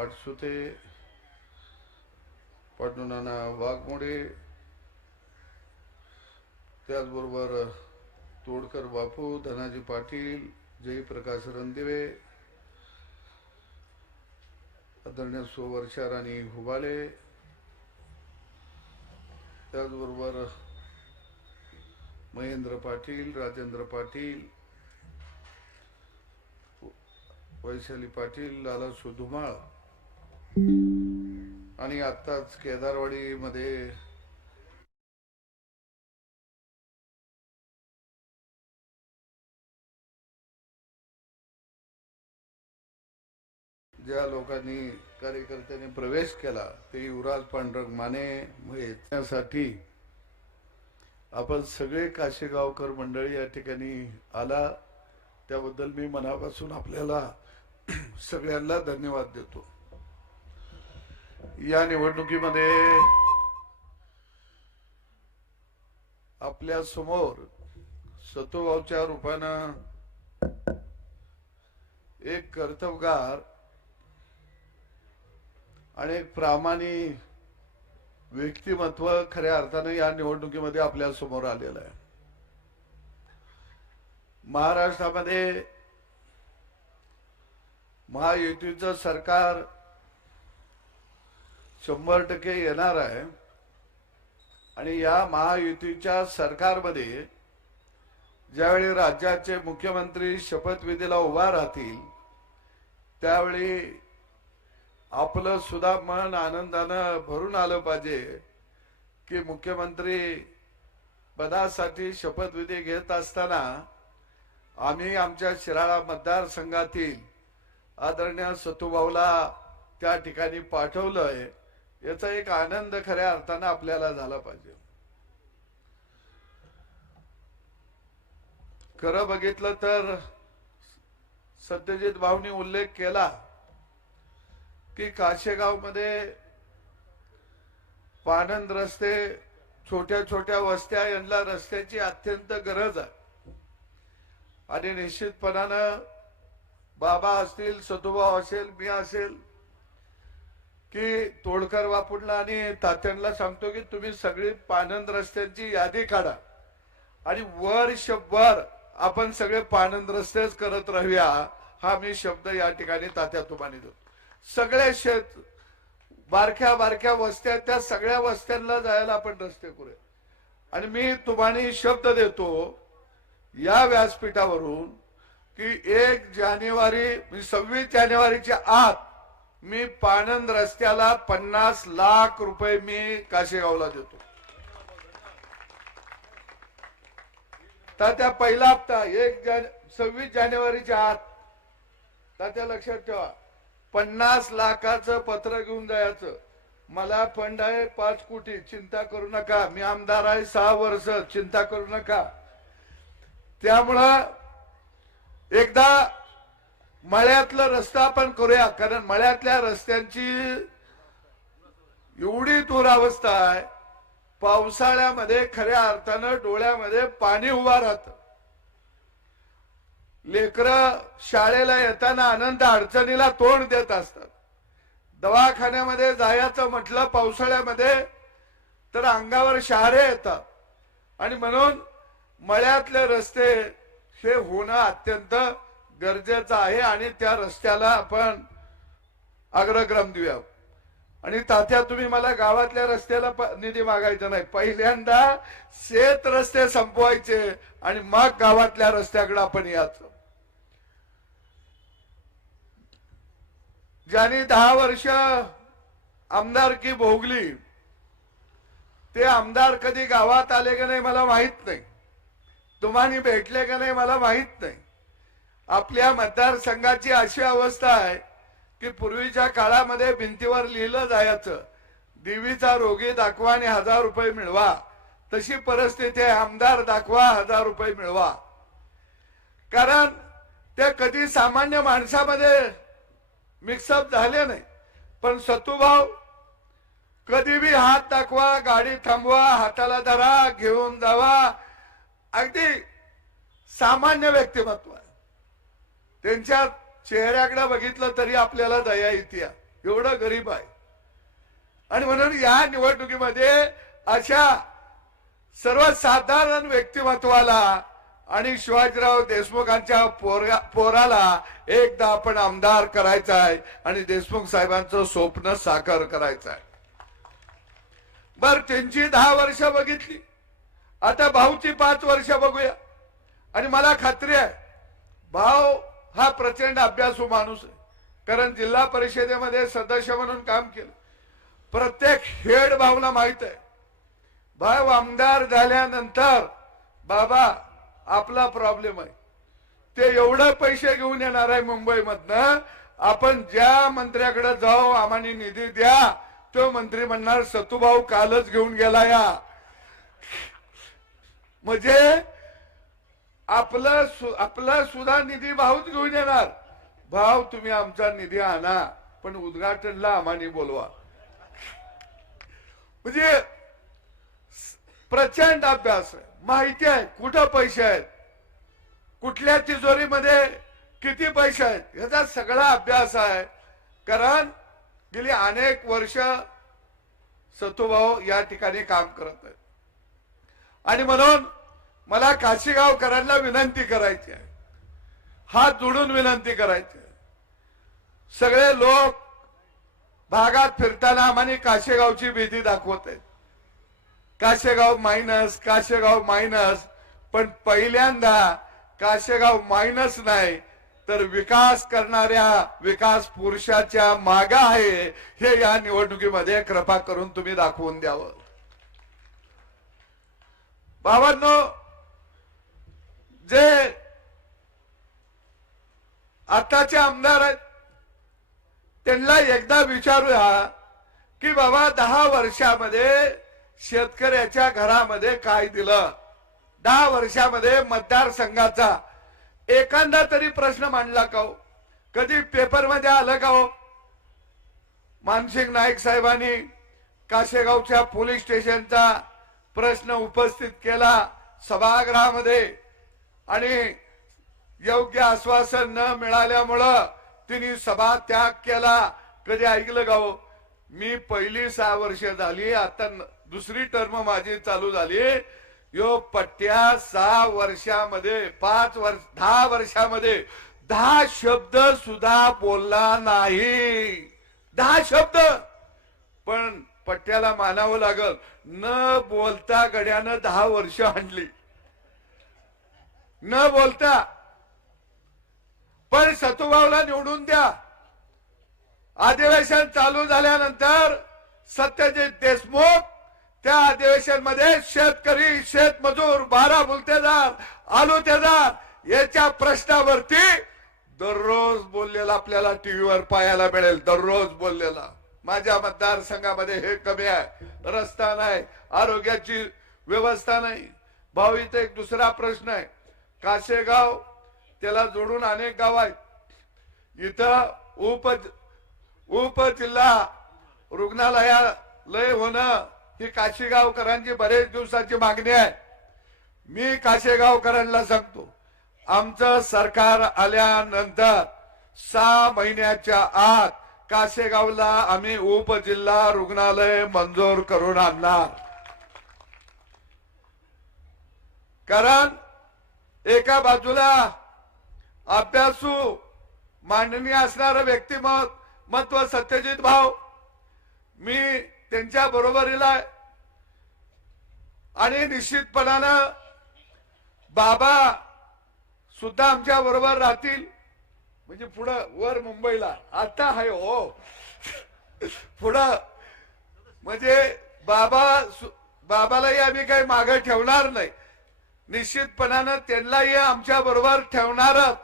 पाटसुते नाना वाघमोडे त्याचबरोबर तोडकर बापू धनाजी पाटील जयप्रकाश रणदिवे आदरणीय सुवर्षा राणी हुबाले त्याचबरोबर महेंद्र पाटील राजेंद्र पाटील वैशाली पाटील लाला सुधुमाळ आणि आत्ताच केदारवाडीमध्ये ज्या लोकांनी कार्यकर्त्यांनी प्रवेश केला ते युवराज पांडुरंग माने येण्यासाठी. आपण सगळे काशेगावकर मंडळी या ठिकाणी आला. त्याबद्दल मी मनापासून आपल्याला सगळ्यांना धन्यवाद देतो. या निवडणुकीमध्ये आपल्यासमोर सतोभावच्या रूपानं एक कर्तबगार आणि एक प्रामाणिक व्यक्तिमत्व खऱ्या अर्थानं या निवडणुकीमध्ये आपल्यासमोर आलेलं आहे. महाराष्ट्रामध्ये महायुतीचं सरकार शंभर टक्के येणार आहे. आणि या महायुतीच्या सरकारमध्ये ज्यावेळी राज्याचे मुख्यमंत्री शपथविधीला उभा राहतील त्यावेळी आपलं सुद्धा मन आनंदानं भरून आलं पाहिजे की मुख्यमंत्री पदासाठी शपथविधी घेत असताना आम्ही आमच्या शिराळा मतदारसंघातील आदरणीय सतुभाऊला त्या ठिकाणी पाठवलंय. याचा एक आनंद खऱ्या अर्थानं आपल्याला झाला पाहिजे. खरं बघितलं तर सत्यजित भाऊनी उल्लेख केला की काशेगावमध्ये पानंद रस्ते छोट्या छोट्या वस्त्या यांना रस्त्याची अत्यंत गरज आहे. आणि निश्चितपणानं बाबा असतील सतुभाऊ असेल मी असेल की तोडकर बापूंना आणि तात्यांना सांगतो की तुम्ही सगळी पानंद रस्त्यांची यादी काढा. आणि वर्षभर आपण सगळे पानंद रस्तेच करत राहूया हा मी शब्द या ठिकाणी तात्या तुम्हाला देतो. सगळ्या शेत बारक्या बारक्या वस्त्या त्या सगळ्या वस्त्यांना जायला आपण रस्ते करूया आणि मी तुम्हाला शब्द देतो या व्यासपीठावरून की एक जानेवारी सव्वीस जानेवारीच्या आत मी पाणंद रस्त्याला पन्नास लाख रुपये मी काशेगावला देतो. तर त्या पहिला हप्ता एक जाने सव्वीस जानेवारीच्या आत तात्या लक्षात ठेवा पन्नास लाखाचं पत्र घेऊन जायचं. मला फंड आहे पाच कोटी चिंता करू नका. मी आमदार आहे सहा वर्ष चिंता करू नका. त्यामुळं एकदा मळ्यातलं रस्ता आपण करूया कारण मळ्यातल्या रस्त्यांची एवढी दुरावस्था आहे पावसाळ्यामध्ये खऱ्या अर्थानं डोळ्यामध्ये पाणी उभा राहतं. लेकर शाळेला येताना अनंत अडचणीला तोंड देत असतात. दवाखान्यामध्ये जायचं म्हटलं पावसाळ्यामध्ये तर अंगावर शहारे येतात. आणि म्हणून मळ्यातले रस्ते हे होणं अत्यंत गरजेचं आहे आणि त्या रस्त्याला आपण अग्रक्रम देऊया. आणि तात्या तुम्ही मला गावातल्या रस्त्याला निधी मागायचा नाही. पहिल्यांदा शेत रस्ते संपवायचे आणि मग गावातल्या रस्त्याकडे आपण यायचं. ज्यांनी दहा वर्ष आमदारकी भोगली ते आमदार कधी गावात आले का नाही मला माहीत नाही. तुम्हाला भेटले का नाही मला माहीत नाही. आपल्या मतदारसंघाची अशी अवस्था आहे की पूर्वीच्या काळामध्ये भिंतीवर लिहिलं जायचं देवीचा रोगी दाखवा आणि हजार रुपये मिळवा. तशी परिस्थिती आहे. आमदार दाखवा हजार रुपये मिळवा. कारण ते कधी सामान्य माणसामध्ये मिक्सअप झाले नाही. पण सतुभाव कधी बी हात दाखवा गाडी थांबवा हाताला धरा घेऊन जावा. अगदी सामान्य व्यक्तिमत्व आहे. त्यांच्या चेहऱ्याकडे बघितलं तरी आपल्याला दया येते. एवढं गरीब आहे. आणि म्हणून या निवडणुकीमध्ये अशा सर्वसाधारण व्यक्तिमत्वाला आणि शिवाजीराव देशमुखांच्या पोरगा पोराला एकदा आपण आमदार करायचा आहे आणि देशमुख साहेबांचं स्वप्न साकार करायचं आहे. बर त्यांची दहा वर्ष बघितली. आता भाऊची पाच वर्ष बघूया. आणि मला खात्री आहे भाऊ हा प्रचंड अभ्यासू हो माणूस आहे. कारण जिल्हा परिषदेमध्ये सदस्य म्हणून काम केलं. प्रत्येक हेड भाऊला माहीत आहे. भाऊ आमदार झाल्यानंतर बाबा आपला प्रॉब्लेम आहे. ते एवढं पैसे घेऊन येणार आहे मुंबईमधनं आपण ज्या मंत्र्याकडे जाऊ आम्हाला निधी द्या तो मंत्री म्हणणार सतुभाऊ कालच घेऊन गेला या. म्हणजे आपलं सु- आपला सुद्धा निधी भाऊच घेऊन येणार. भाऊ तुम्ही आमचा निधी आणा पण उद्घाटनला आम्हाने बोलवा. म्हणजे प्रचंड अभ्यास आहे. माहिती आहे कुठं पैसे आहेत? कुठल्या तिजोरीमध्ये किती पैसे आहेत? याचा सगळा अभ्यास आहे. कारण गेली अनेक वर्ष सतुभाऊ या ठिकाणी काम करत आहेत. आणि म्हणून मला काशीगावकरांना विनंती करायची आहे. हात जोडून विनंती करायची आहे. सगळे लोक भागात फिरताना आम्हाला काशेगावची भीती दाखवत. आहेत काशेगाव मायनस काशेगाव मायनस पण पहिल्यांदा काशेगाव मायनस नाही तर विकास करणाऱ्या विकास पुरुषाच्या माग आहे हे या निवडणुकीमध्ये कृपा करून तुम्ही दाखवून द्यावं. बाबांनो जे आताचे आमदार आहेत त्यांना एकदा विचारूया की बाबा दहा वर्षामध्ये शेतकऱ्याच्या घरामध्ये काय दिलं? दहा वर्षामध्ये मतदारसंघाचा. एखादा तरी प्रश्न मांडला का हो? कधी पेपरमध्ये आलं का हो? मानसिंग नाईक साहेबांनी काशेगावच्या पोलीस स्टेशनचा प्रश्न उपस्थित केला सभागृहामध्ये. आणि योग्य आश्वासन न मिळाल्यामुळं तिने सभा त्याग केला. कधी ऐकलं गाव हो? मी पहिली सहा वर्ष झाली आता दुसरी टर्म माझी चालू झाली. यो पट्ट्या सहा वर्षामध्ये पाच वर्ष दहा वर्षामध्ये दहा शब्द सुद्धा बोलला नाही. दहा शब्द! पण पट्ट्याला मानावं लागल. न बोलता गड्यानं दहा वर्ष आणली. न बोलता. पण सतुभावला निवडून द्या. अधिवेशन चालू झाल्यानंतर सत्यजित देशमुख त्या अधिवेशनमध्ये शेतकरी शेतमजूर बारा बुलतेदार आलुतेदार याच्या प्रश्नावरती दररोज बोललेला आपल्याला टीव्हीवर पाहायला मिळेल दररोज बोललेला. माझ्या मतदारसंघामध्ये हे कमी आहे. रस्ता नाही आरोग्याची व्यवस्था नाही. भाऊ इथे एक दुसरा प्रश्न आहे. काशेगाव त्याला जोडून अनेक गाव आहेत. इथं उप उपजिल्हा रुग्णालयालय होणं ही काशीगावकरांची बरेच दिवसाची मागणी आहे. मी काशेगावकरांना सांगतो आमचं सरकार आल्यानंतर सहा महिन्याच्या आत काशेगावला आम्ही उपजिल्हा रुग्णालय मंजूर करून आणणार. कारण एका बाजूला अभ्यासू मांडणी असणारं व्यक्तिमत महत्त्व सत्यजित भाव. मी त्यांच्या बरोबरीला आणि निश्चितपणानं बाबा सुद्धा आमच्या बरोबर राहतील. म्हणजे पुढं वर मुंबईला. आता आहे हो. पुढं म्हणजे बाबा बाबालाही आम्ही काही मागं ठेवणार नाही. निश्चितपणानं त्यांनाही आमच्या बरोबर ठेवणारच.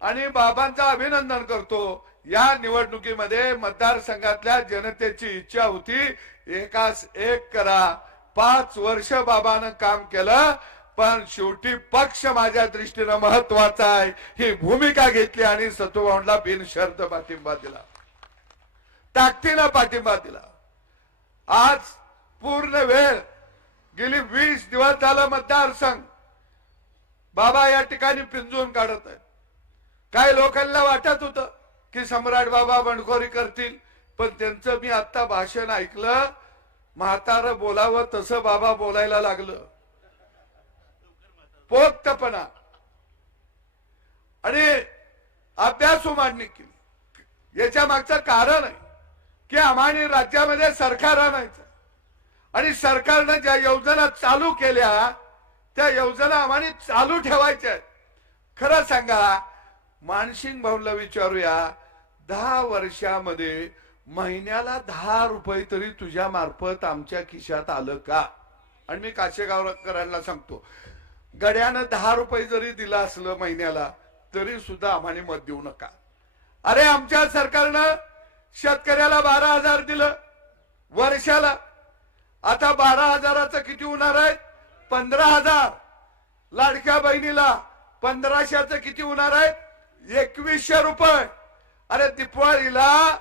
आणि बाबांचं अभिनंदन करतो. या निवडणुकीमध्ये मतदारसंघातल्या जनतेची इच्छा होती एकास एक करा. पाच वर्ष बाबानं काम केलं पण शेवटी पक्ष माझ्या दृष्टीनं महत्त्वाचा आहे. ही भूमिका घेतली आणि सतुभाऊंना बिनशर्त पाठिंबा दिला. ताकदीनं पाठिंबा दिला. आज पूर्ण वेळ गेली वीस दिवस झालं मतदारसंघ. बाबा या ठिकाणी पिंजून काढत आहेत. काही लोकांना वाटत होत की सम्राट बाबा बंडखोरी करतील पण त्यांचं मी आता भाषण ऐकलं म्हातार बोलावं तसं बाबा बोलायला लागलं. पोक्तपणा. आणि अभ्यासू मांडणी केली. याच्या मागचं कारण आहे की आम्हाला राज्यामध्ये सरकार आणायचं. आणि सरकारनं ज्या योजना चालू केल्या त्या योजना आम्हाला चालू ठेवायच्या आहेत. खरं सांगा मानसिंग भाऊला विचारूया दहा वर्षामध्ये महिन्याला दहा रुपये तरी तुझ्या मार्फत आमच्या खिशात आलं का? आणि मी काशेगावकरांना सांगतो गड्यानं दहा रुपये जरी दिला असलं महिन्याला तरी सुद्धा आम्हाला मत देऊ नका. अरे आमच्या सरकारनं शेतकऱ्याला बारा हजार दिलं वर्षाला. आता बारा हजाराचं किती होणार आहे पंधरा हजार. लाडक्या बहिणीला पंधराशेच किती होणार आहे? एकवीसशे रुपये. अरे दिपवाळीला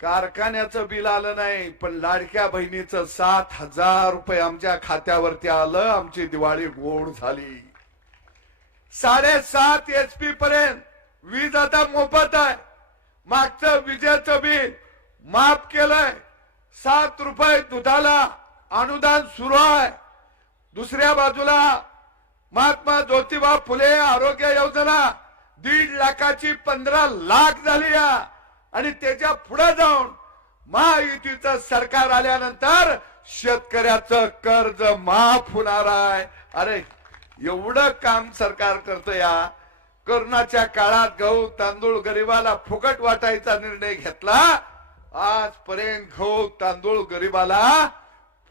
कारखान्याचं बिल आलं नाही पण लाडक्या बहिणीचं सात हजार रुपये आमच्या खात्यावरती आलं आमची दिवाळी गोड झाली. साडेसात एच पी पर्यंत वीज आता मोफत आहे. मागचं विजेचं बिल माफ केलंय. सात रुपये दुधाला अनुदान सुरू आहे. दुसऱ्या बाजूला महात्मा ज्योतिबा फुले आरोग्य योजना दीड लाखाची पंधरा लाख झाली या. आणि त्याच्या पुढे जाऊन महायुतीचं सरकार आल्यानंतर शेतकऱ्याचं कर्ज माफ होणार आहे. अरे एवढं काम सरकार करत या. करोनाच्या काळात गहू तांदूळ गरिबाला फुकट वाटायचा निर्णय घेतला. आजपर्यंत गहू तांदूळ गरिबाला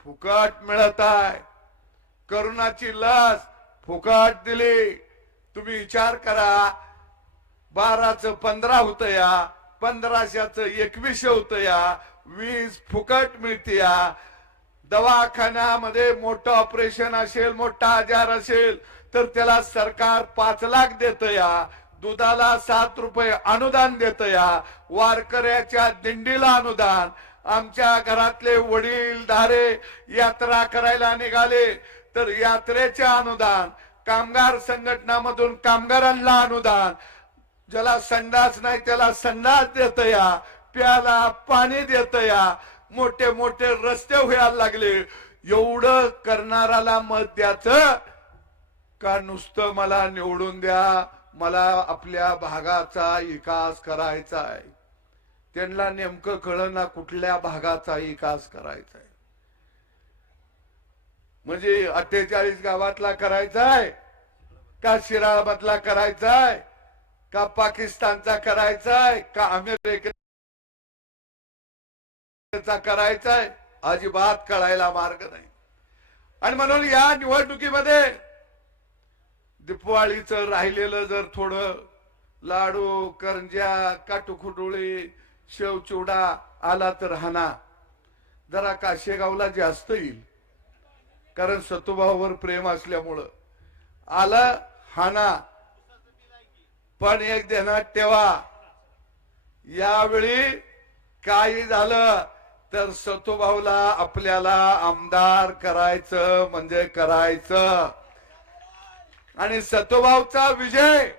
फुकट मिळत आहे. करोनाची लस फुकट दिली. तुम्ही विचार करा बाराच पंधरा होत या पंधराशेच एकवीसशे होत या वीस फुकट मिळते या. दवाखान्यामध्ये मोठं ऑपरेशन असेल मोठा आजार असेल तर त्याला सरकार पाच लाख देत या. दुधाला सात रुपये अनुदान देत या. वारकऱ्याच्या दिंडीला अनुदान. आमच्या घरातले वडील धारे यात्रा करायला निघाले. तर यात्रेचे अनुदान कामगार संघटनामधून कामगारांना अनुदान. ज्याला संडास नाही त्याला संडास देत या प्याला पाणी देत या. मोठे मोठे रस्ते व्हायला लागले. एवढं करणाराला मत द्याचं का? नुसतं मला निवडून द्या. मला आपल्या भागाचा विकास करायचा आहे. त्यांना नेमकं कळना कुठल्या भागाचा विकास करायचा आहे. म्हणजे अठ्ठेचाळीस गावातला करायचा आहे का शिराळ मधला करायचा आहे का पाकिस्तानचा करायचा आहे का अमेरिकेचा करायचा आहे अजिबात कळायला मार्ग नाही. आणि म्हणून या निवडणुकीमध्ये दिपवाळीचं राहिलेलं जर थोडं लाडू करंज्या काटुखुटुळी शेवचिवडा आला तर हाना. जरा काशेगावला जास्त येईल. कारण सतुभावर प्रेम असल्यामुळं. आला हाना. पण एक देणार ठेवा यावेळी काही झालं तर सतुभाऊला आपल्याला आमदार करायचं म्हणजे करायचं. आणि सतुभाऊचा विजय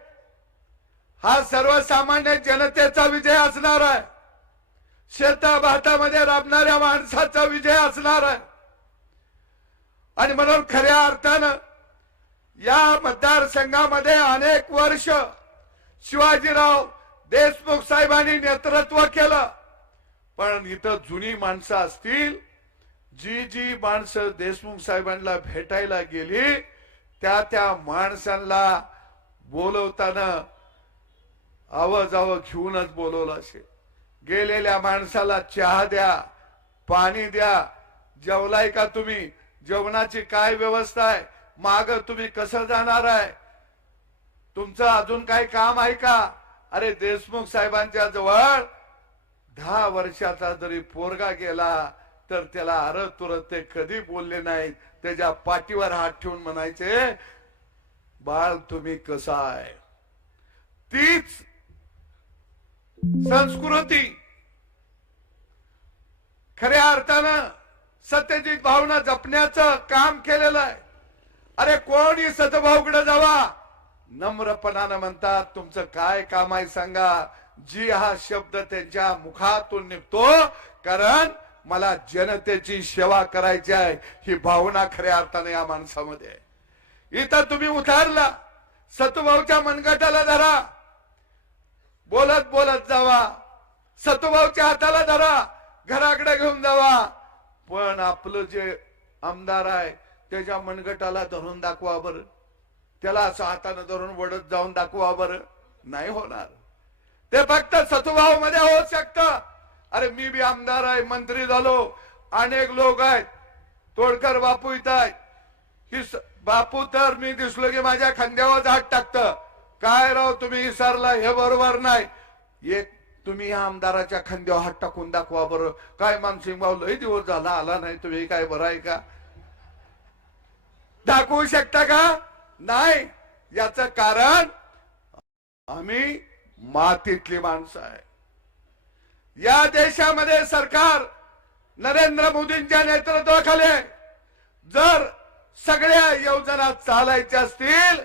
हा सर्वसामान्य जनतेचा विजय असणार आहे. शेता भातामध्ये राबणाऱ्या माणसाचा विजय असणार आहे. आणि म्हणून खऱ्या अर्थानं या मतदारसंघामध्ये अनेक वर्ष शिवाजीराव देशमुख साहेबांनी नेतृत्व केलं. पण इथं जुनी माणसं असतील जी जी माणसं देशमुख साहेबांना भेटायला गेली त्या त्या माणसांना बोलवताना आवाज आव घेऊनच बोलवलं असेल. गेलेल्या माणसाला चहा द्या पाणी द्या जेवलाय का तुम्ही? जेवणाची काय व्यवस्था आहे? माग तुम्ही कसं जाणार आहे? तुमचं अजून काही काम आहे का? अरे देशमुख साहेबांच्या जवळ दहा वर्षाचा जरी पोरगा गेला तर त्याला अरत तुरत ते कधी बोलले नाहीत? त्याच्या पाठीवर हात ठेवून म्हणायचे बाळ तुम्ही कसा आहे? तीच संस्कृती. खऱ्या अर्थानं सत्यजित भावना जपण्याचं काम केलेलं आहे. अरे कोणी सतभाऊकडे जावा? नम्रपणानं म्हणतात तुमचं काय काम आहे सांगा. जी हा शब्द त्यांच्या मुखातून निघतो कारण मला जनतेची सेवा करायची आहे ही भावना खऱ्या अर्थाने या माणसामध्ये आहे. इथं तुम्ही उतारला. सतुभाऊच्या मनगटाला धरा. बोलत बोलत जावा. सतुभाऊच्या हाताला धरा. घराकडे घेऊन जावा. पण आपलं जे आमदार आहे त्याच्या मनगटाला धरून दाखवा बरं. त्याला असं हातानं धरून वडत जाऊन दाखवा बरं. नाही होणार. ते फक्त सतुभावमध्ये होऊ शकत. अरे मी बी आमदार आहे मंत्री झालो. अनेक लोक आहेत. तोडकर बापू इथं आहेत. ही बापू तर मी दिसलो की माझ्या खांद्यावर हात टाकत. काय राव तुम्ही विसरला हे बरोबर नाही. एक तुम्ही या आमदाराच्या खांद्यावर हात टाकून दाखवा बरं. काय मानसिंग भाऊ लय दिवस झाला आला नाही तुम्ही काय बरं आहे का? दाखवू शकता का? नाही. याच कारण आम्ही मातीतली माणसं आहे. या देशामध्ये सरकार नरेंद्र मोदींच्या नेतृत्वाखाली आहे. जर सगळ्या योजना चालायच्या असतील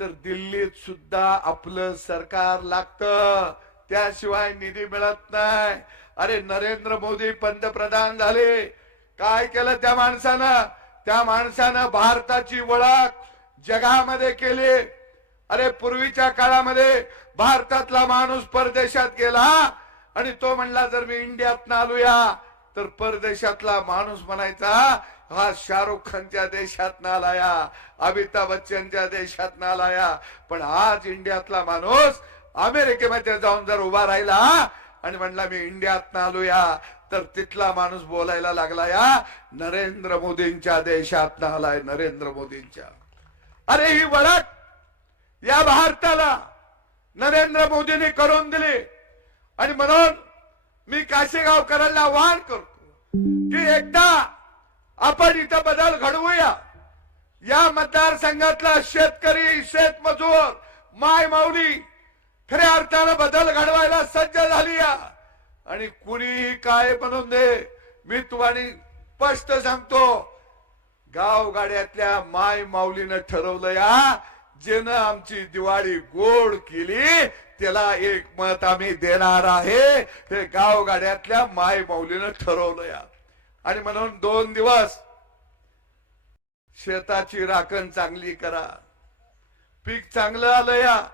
तर दिल्लीत सुद्धा आपलं सरकार लागतं. त्याशिवाय निधी मिळत नाही. अरे नरेंद्र मोदी पंतप्रधान झाले. काय केलं त्या माणसानं? त्या माणसानं भारताची ओळख जगामध्ये केली. अरे पूर्वीच्या काळामध्ये भारतातला माणूस परदेशात गेला आणि तो म्हणला जर मी इंडियात आलोया तर परदेशातला माणूस म्हणायचा हा शाहरुख खानच्या देशात आलाया अमिताभ बच्चनच्या देशात आलाया. पण आज इंडियातला माणूस अमेरिकेमध्ये जाऊन जर उभा राहिला आणि म्हणला मी इंडियात आलोया तर तिथला माणूस बोलायला लागला या नरेंद्र मोदींच्या देशात आलाय नरेंद्र मोदींच्या. अरे ही वळख या भारताला नरेंद्र मोदींनी करून दिली. आणि म्हणून मी काशेगावकरांना आवाहन करतो की एकदा आपण इथं बदल घडवूया. या मतदारसंघातला शेतकरी शेतमजूर माय माऊली खऱ्या अर्थानं बदल घडवायला सज्ज झाली या. आणि कुणीही काय बनवून दे मी तुम्हाला स्पष्ट सांगतो गाव गाड्यातल्या माय माऊलीनं ठरवलं या जेनं आमची दिवाळी गोड केली त्याला एक मत आम्ही देणार आहे हे गाव गाड्यातल्या माय माऊलीनं ठरवलं या. आणि म्हणून दोन दिवस शेताची राखण चांगली करा. पीक चांगलं आलं या.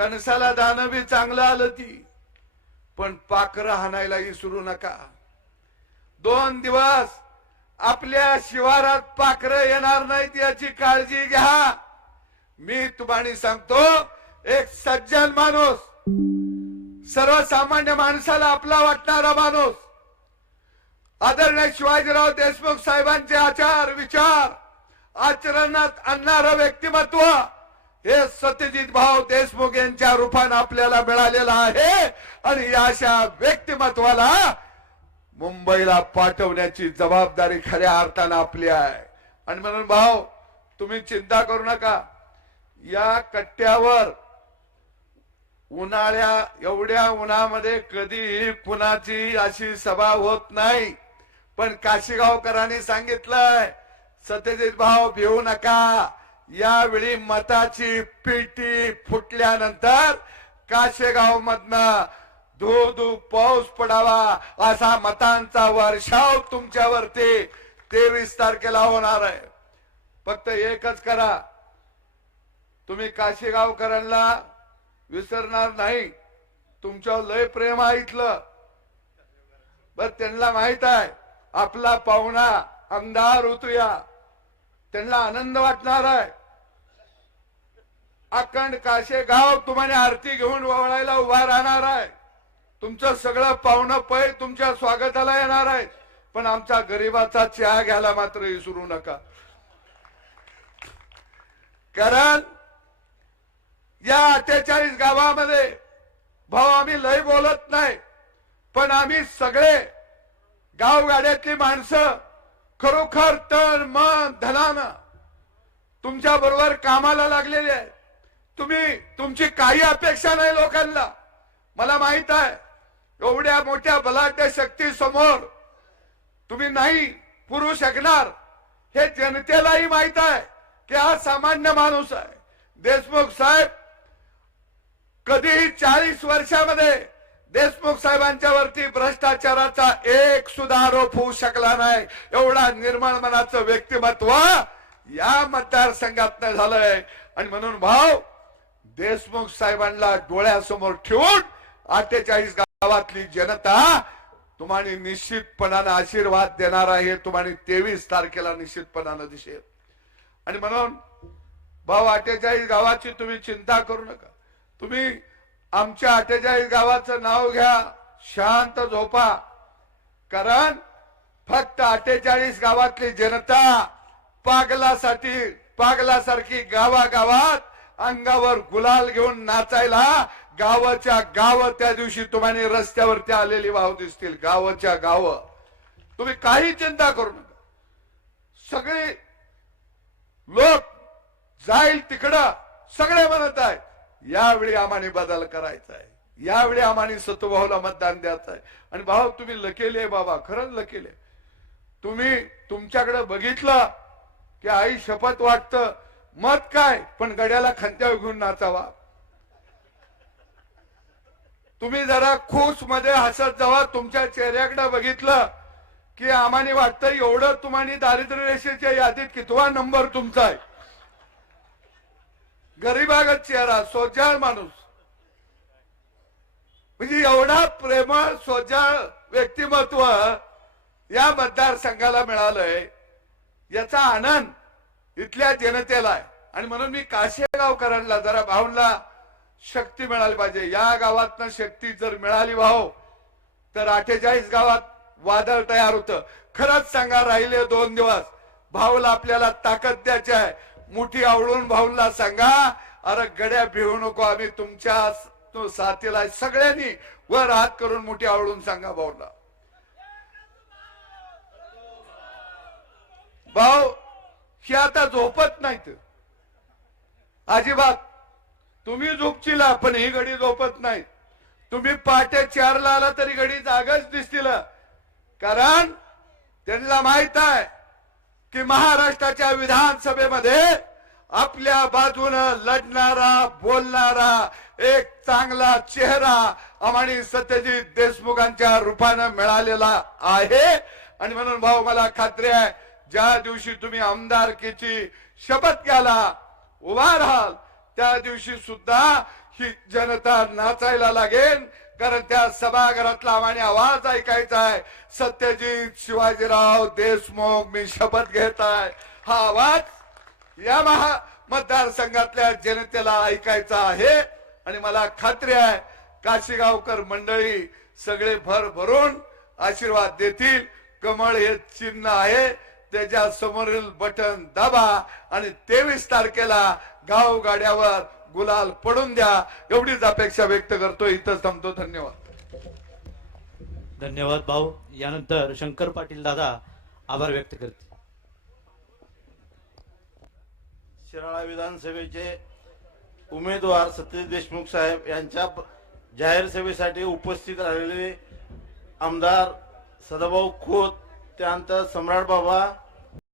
कणसाला दाणं बी चांगलं आलं ती. पण पाखरं हाणायला विसरू नका. दोन दिवस आपल्या शिवारात पाखरं येणार नाहीत याची काळजी घ्या. मी तुम्हाला सांगतो एक सज्जन माणूस सर्वसामान्य माणसाला आपला वाटणारा माणूस आदरणीय शिवाजीराव देशमुख साहेबांचे आचार विचार आचरणात आणणारं व्यक्तिमत्व हे सत्यजित भाऊ देशमुख यांच्या रूपाने आपल्याला मिळालेला आहे. आणि या अशा व्यक्तिमत्वाला मुंबईला पाठवण्याची जबाबदारी खऱ्या अर्थानं आपली आहे. आणि म्हणून भाऊ तुम्ही चिंता करू नका. या कट्ट्यावर उन्हाळ्या एवढ्या उन्हामध्ये कधीही कुणाची अशी सभा होत नाही. पण काशीगावकरांनी सांगितलंय सत्यजित भाव भिवू नका. यावेळी मताची पेटी फुटल्यानंतर काशेगाव मधनं धू धू पाऊस पडावा असा मतांचा वर्षाव तुमच्यावरती तेवीस तारखेला होणार आहे. फक्त एकच करा. तुम्ही काशीगावकरांना विसरणार नाही. तुमच्यावर लय प्रेम आहे इथलं. बर त्यांना माहीत आहे. आपला पाहुणा आमदार उतरूया. त्यांना आनंद वाटणार आहे. अखंड काशे गाव तुम्हाला आरती घेऊन वळायला उभा राहणार आहे. तुमचं सगळं पाहुणं पै तुमच्या स्वागताला येणार आहे. पण आमच्या गरीबाचा चहा घ्यायला मात्र विसरू नका. कारण या अठ्ठेचाळीस गावामध्ये भाऊ आम्ही लय बोलत नाही. पण आम्ही सगळे गावगाड्यातली माणसं खरोखर तन मन धनानं तुमच्या बरोबर कामाला लागलेली आहे तुम्ही तुमची काही अपेक्षा नाही लोकांना. मला माहीत आहे एवढ्या मोठ्या बलाढ्य शक्ती समोर तुम्ही नाही पुरू शकणार. हे जनतेलाही माहीत आहे की हा सामान्य माणूस आहे. देशमुख साहेब कधी चाळीस वर्षामध्ये देशमुख साहेबांच्या वरती भ्रष्टाचाराचा एक सुद्धा आरोप होऊ शकला नाही. एवढा निर्माण मनाचं व्यक्तिमत्व या मतदारसंघात झालंय. आणि म्हणून भाऊ देशमुख साहेबांना डोळ्यासमोर ठेवून अठ्ठेचाळीस गावातली जनता तुम्हाला निश्चितपणानं आशीर्वाद देणार आहे तुम्हाला तेवीस तारखेला निश्चितपणानं दिसेल. आणि म्हणून भाऊ अठ्ठेचाळीस गावाची तुम्ही चिंता करू नका. तुम्ही आमच्या अठ्ठेचाळीस गावाचं नाव घ्या शांत झोपा. कारण फक्त अठ्ठेचाळीस गावातली जनता पागलासाठी पागलासारखी गावागावात अंगावर गुलाल घेऊन नाचायला गावाच्या गाव त्या दिवशी तुम्हाला रस्त्यावरती आलेली वाहू दिसतील. गावाच्या गाव. तुम्ही काही चिंता करू नका. सगळे लोक जाईल तिकडं. सगळे म्हणत आहे यावेळी आम्हाने बदल करायचा आहे. यावेळी आम्हाने सतुभाऊला मतदान द्यायचं आहे. आणि भाऊ तुम्ही लकेले बाबा खरंच लकेले तुम्ही तुमच्याकडे बघितलं की आई शपथ वाटतं. मत काय? पण गड्याला खंत्यावर घेऊन नाचावा. तुम्ही जरा खुशमध्ये हसत जावा. तुमच्या चेहऱ्याकडे बघितलं की आम्हाने वाटतं एवढं तुम्हाला दारिद्र्य रेषेच्या यादीत कितवा नंबर तुमचा आहे. गरीबागत चेहरा सोजाळ माणूस. म्हणजे एवढा प्रेमळ सोजाळ व्यक्तिमत्व या मतदारसंघाला मिळालंय. याचा आनंद इथल्या जनतेला आहे. आणि म्हणून मी काशेगावकरांना जरा भाऊंना शक्ती मिळाली पाहिजे. या गावातनं शक्ती जर मिळाली भाऊ तर अठ्ठेचाळीस गावात वादळ तयार होतं. खरंच सांगा राहिले दोन दिवस. भाऊला आपल्याला ताकद द्यायची आहे. मुठी आवळून भाऊला सांगा अरे गड्या भिवू नको आम्ही तुमच्या तो साथीला आहे. सगळ्यांनी वर हात करून मुठी आवळून सांगा भाऊला भाऊ ही आता झोपत नाहीत. अजिबात. तुम्ही झोपचिला पण ही घडी झोपत नाही. तुम्ही पाट्या चारला आला तरी घडी जागच दिसतील. कारण त्यांना माहीत आहे की महाराष्ट्राच्या विधानसभेमध्ये आपल्या बाजूनं लढणारा बोलणारा एक चांगला चेहरा आम्हाला सत्यजित देशमुखांच्या रूपानं मिळालेला आहे. आणि म्हणून भाऊ मला खात्री आहे ज्या दिवशी तुम्ही आमदारकीची शपथ घ्याला उभा राहाल. त्या दिवशी सुद्धा ही जनता नाचायला लागेल कारण त्या सभागृहातला आम्हाला आवाज ऐकायचा आहे. सत्यजित शिवाजीराव देशमुख मी शपथ घेत आहे. हा आवाज या महा मतदारसंघातल्या जनतेला ऐकायचा आहे. आणि मला खात्री आहे काशीगावकर मंडळी सगळे भर भरून आशीर्वाद देतील. कमळ हे चिन्ह आहे. त्याच्या समोरील बटन दाबा आणि तेवीस तारखेला गाव गाड्यावर गुलाल पडून द्या. एवढीच अपेक्षा व्यक्त करतो. इथं थांबतो. धन्यवाद. धन्यवाद भाऊ. यानंतर शंकर पाटील दादा आभार व्यक्त करतील. शिराळा विधानसभेचे उमेदवार सत्यजित देशमुख साहेब यांच्या जाहीर सभेसाठी उपस्थित राहिलेले आमदार सदाभाऊ खोत त्यानंतर सम्राट बाबा